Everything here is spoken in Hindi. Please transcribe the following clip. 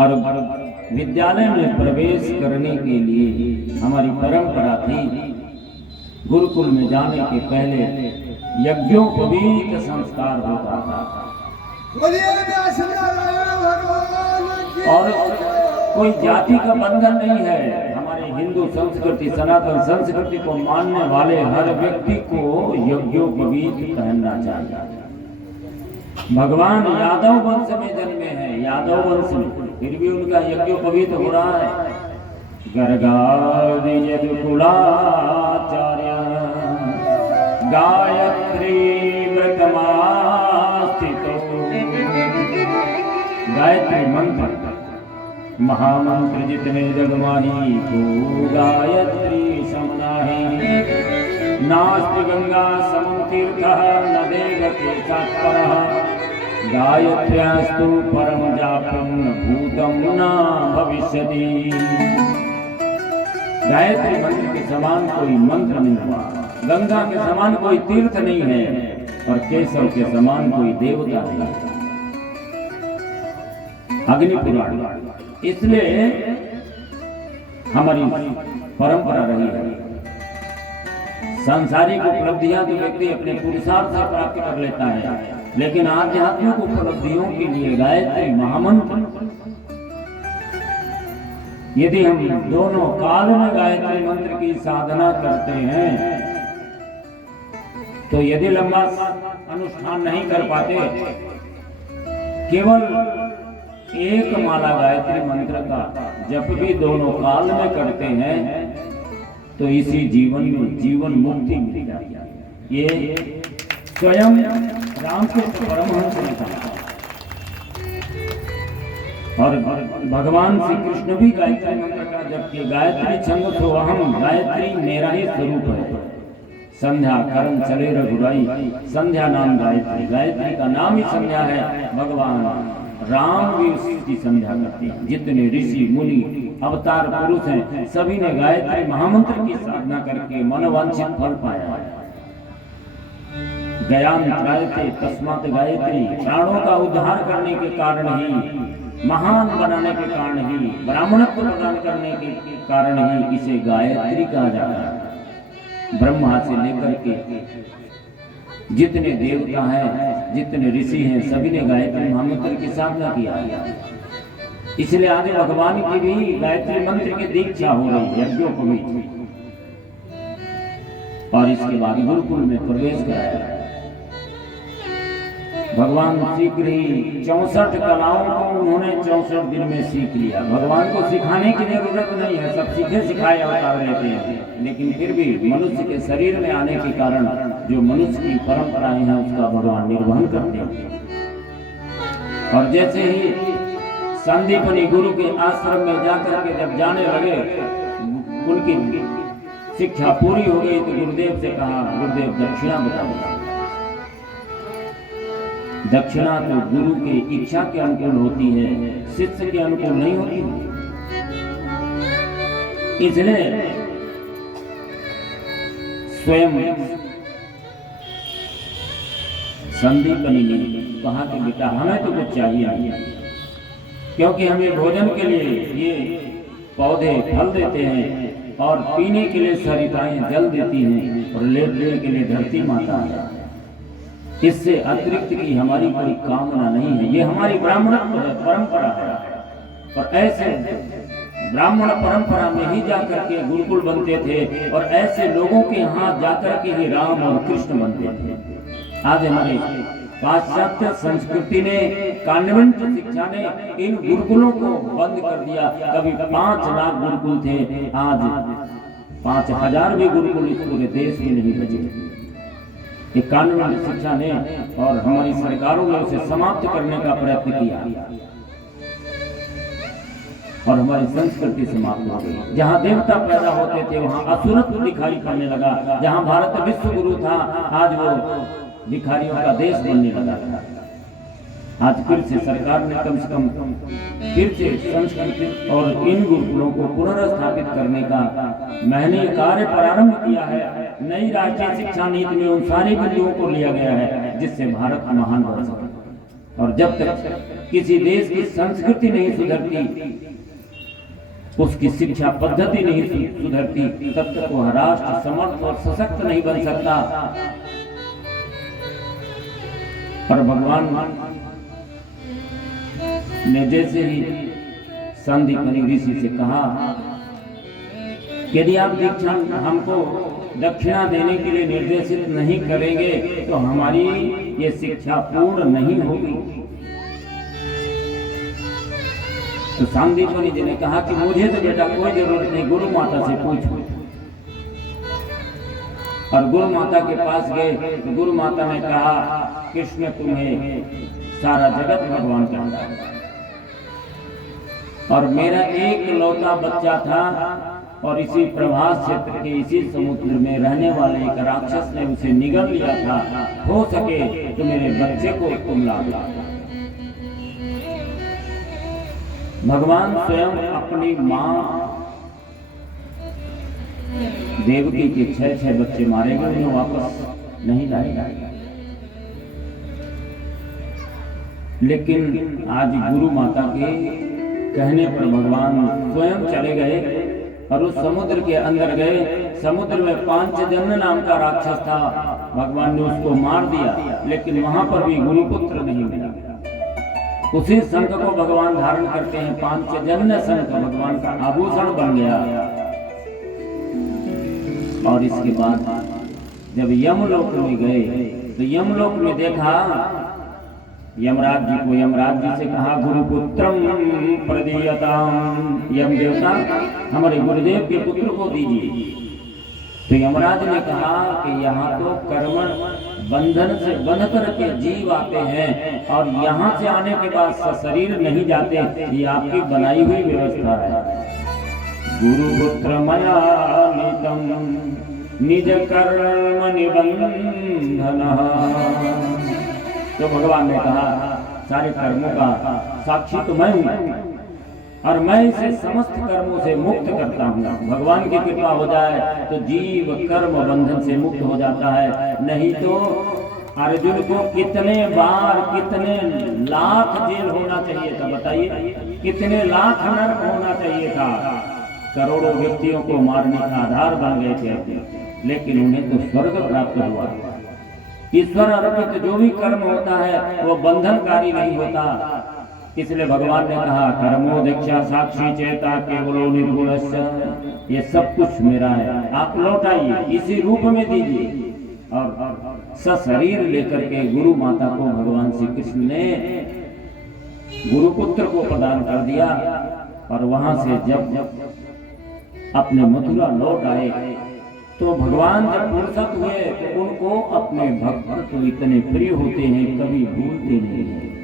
और विद्यालय में प्रवेश करने के लिए हमारी परंपरा थी, गुरुकुल में जाने के पहले यज्ञोपवीत संस्कार होता था। और कोई जाति का बंधन नहीं है। हमारे हिंदू संस्कृति, सनातन संस्कृति को मानने वाले हर व्यक्ति को यज्ञोपवीत पहनना चाहिए। भगवान यादव वंश में जन्मे हैं, यादव वंश में, फिर भी उनका यज्ञोपवीत हो रहा है। गर्गादि यदुकुलाचार्य गायत्री व्रतमास्थितो। गायत्री मंत्र महामंत्र जितने जगमाही को गायत्री समनाहि। नास्ति गंगा समं तीर्थः न देवतीर्थः गायत्र्यास्तु परम जापं न भूतं न भविष्यति। गायत्री मंत्र के समान कोई मंत्र नहीं हुआ, गंगा के समान कोई तीर्थ नहीं है और केशव के समान कोई देवता नहीं है। अग्नि पुराण, इसलिए हमारी परंपरा रही है। सांसारिक उपलब्धियां तो व्यक्ति अपने पुरुषार्थ से प्राप्त कर लेता है, लेकिन आध्यात्मिक उपलब्धियों के लिए गायत्री महामंत्र, यदि हम दोनों काल में गायत्री मंत्र की साधना करते हैं तो यदि लंबा अनुष्ठान नहीं कर पाते, केवल एक माला गायत्री मंत्र का जप भी दोनों काल में करते हैं तो इसी जीवन में जीवन मुक्ति मिल जाती है। ये स्वयं रामकृष्ण परमहंस ने कहा और भगवान श्री कृष्ण भी गायत्री मंत्र का जप किए। गायत्री छंद तो अहम, गायत्री मेरा ही स्वरूप है। संध्या करम चले रघुराई, संध्या नाम गायत्री, गायत्री का नाम ही संध्या है। भगवान राम भी उसकी संध्या करते हैं। जितने ऋषि मुनि अवतार पुरुष हैं, सभी ने गायत्री महामंत्र की साधना करके मनोवांछित फल पाया है। गयान त्रायते तस्मात् गायत्री, प्राणों का उद्धार करने के कारण ही, महान बनाने के कारण ही, ब्राह्मणत्व प्रदान करने के कारण ही इसे गायत्री कहा जाता है। ब्रह्मा से लेकर के जितने देवता हैं, जितने ऋषि हैं, सभी ने गायत्री महामंत्र की साधना किया है। इसलिए आज भगवान की भी गायत्री मंत्र की दीक्षा हो रही है यज्ञोपवीत, और इसके बाद गुरुकुल में प्रवेश कराया। भगवान शीघ्र ही 64 कलाओं को उन्होंने 64 दिन में सीख लिया। भगवान को सिखाने की जरूरत नहीं है, सब सीखे सिखाए अवतार लेते हैं, लेकिन फिर भी मनुष्य के शरीर में आने के कारण जो मनुष्य की परंपराएं हैं उसका भगवान निर्वहन करते हैं। और जैसे ही संदीपनी गुरु के आश्रम में जाकर के जब जाने लगे, उनकी शिक्षा पूरी हो गई तो गुरुदेव से कहा, गुरुदेव दक्षिणा बताओ। दक्षिणा तो गुरु के इच्छा के अनुकूल होती है, शिष्य के अनुकूल नहीं होती। इसलिए स्वयं संदीपनी ने कहा कि बेटा हमें तो कुछ चाहिए, क्योंकि हमें भोजन के लिए ये पौधे फल देते हैं और पीने के लिए सरिताएं जल देती हैं और लेटने के लिए धरती माता है। इससे अतिरिक्त की हमारी कोई कामना नहीं है। ये हमारी ब्राह्मण परंपरा है और ऐसे ब्राह्मण परंपरा में ही जाकर के गुरुकुल बनते थे और ऐसे लोगों के यहाँ जाकर के ही राम और कृष्ण बनते थे। आज हमारे पाश्चात्य संस्कृति ने, कॉन्वेंट शिक्षा ने इन गुरुकुलों को बंद कर दिया। कभी 5 लाख गुरुकुल थे, आज 5000 भी गुरुकुल इस पूरे देश में नहीं बचे। ये कॉन्वेंट शिक्षा ने और हमारी सरकारों ने उसे समाप्त करने का प्रयत्न किया और हमारी संस्कृति समाप्त हो गई। जहाँ देवता पैदा होते थे वहाँ असुरत्व दिखाई पड़ने लगा। जहाँ भारत विश्व गुरु था, आज वो भिखारियों का देश बनने लगा था। आज फिर से सरकार ने कम से कम फिर से संस्कृति और इन गुरुकुलों को पुनर्स्थापित करने का महनीय कार्य प्रारंभ किया है। नई राष्ट्रीय शिक्षा नीति में उन सारे बिंदुओं को लिया गया है जिससे भारत महान बन सके। और जब तक किसी देश की संस्कृति नहीं सुधरती, उसकी शिक्षा पद्धति नहीं सुधरती, तब तक वह राष्ट्र समर्थ और सशक्त नहीं बन सकता। पर भगवान ने जैसे ही संदीपनि ऋषि से कहा, यदि आप दीक्षा हमको दक्षिणा देने के लिए निर्देशित नहीं करेंगे तो हमारी ये शिक्षा पूर्ण नहीं होगी। तो संदीपनि जी ने कहा कि मुझे तो बेटा कोई जरूरत नहीं, गुरु माता से पूछो। और गुरु माता के पास गए तो गुरु माता ने कहा, कृष्ण तुम्हें सारा जगत भगवान कहता है और मेरा एक लौता बच्चा था और इसी प्रभास क्षेत्र के इसी समुद्र में रहने वाले एक राक्षस ने उसे निगल लिया था, हो सके तो मेरे बच्चे को तुम ला दो। भगवान स्वयं अपनी मां देवकी के 6 बच्चे मारे गए, उन्हें वापस नहीं लाए। लेकिन आज गुरु माता के कहने पर भगवान स्वयं चले गए और उस समुद्र के अंदर गए। समुद्र में पांचजन्य नाम का राक्षस था, भगवान ने उसको मार दिया, लेकिन वहां पर भी गुरुपुत्र नहीं मिला। उसी शंख को भगवान धारण करते हैं, पांचजन्य शंख भगवान का आभूषण बन गया। और इसके बाद जब यमलोक में गए तो यमलोक में देखा, यमराज जी को यमराज जी से कहा, गुरुपुत्रम प्रदीयताम, यम देवता हमारे गुरुदेव के पुत्र को दीजिए। तो यमराज ने कहा कि यहाँ तो कर्म बंधन से बंध करके जीव आते हैं और यहाँ से आने के बाद सशरीर नहीं जाते, ये आपकी बनाई हुई व्यवस्था है। गुरुपुत्र मया नीतम निज कर्म निबंधन। तो भगवान ने कहा, सारे कर्मों का साक्षी तो मैं हूँ और मैं इसे समस्त कर्मों से मुक्त करता हूँ। भगवान की कृपा हो जाए तो जीव कर्म बंधन से मुक्त हो जाता है, नहीं तो अर्जुन को कितने बार कितने लाख जेल होना चाहिए था, बताइए कितने लाख नरक होना चाहिए था। करोड़ों व्यक्तियों को मारने का आधार बन गए थे, लेकिन उन्हें तो स्वर्ग प्राप्त हुआ। ईश्वर अर्पित जो भी कर्म होता है वो बंधनकारी नहीं होता। इसलिए भगवान ने कहा, कर्मो दीक्षा साक्षी चेता केवलो निर्गुणस्य, ये सब कुछ मेरा है, आप लौटाइए, इसी रूप में दीजिए। और सशरीर लेकर के गुरु माता को भगवान श्री कृष्ण ने गुरुपुत्र को प्रदान कर दिया। और वहां से जब अपने मथुरा लौट आए तो भगवान जब फुर्सत हुए तो उनको अपने भक्त तो इतने प्रिय होते हैं, कभी भूलते नहीं हैं।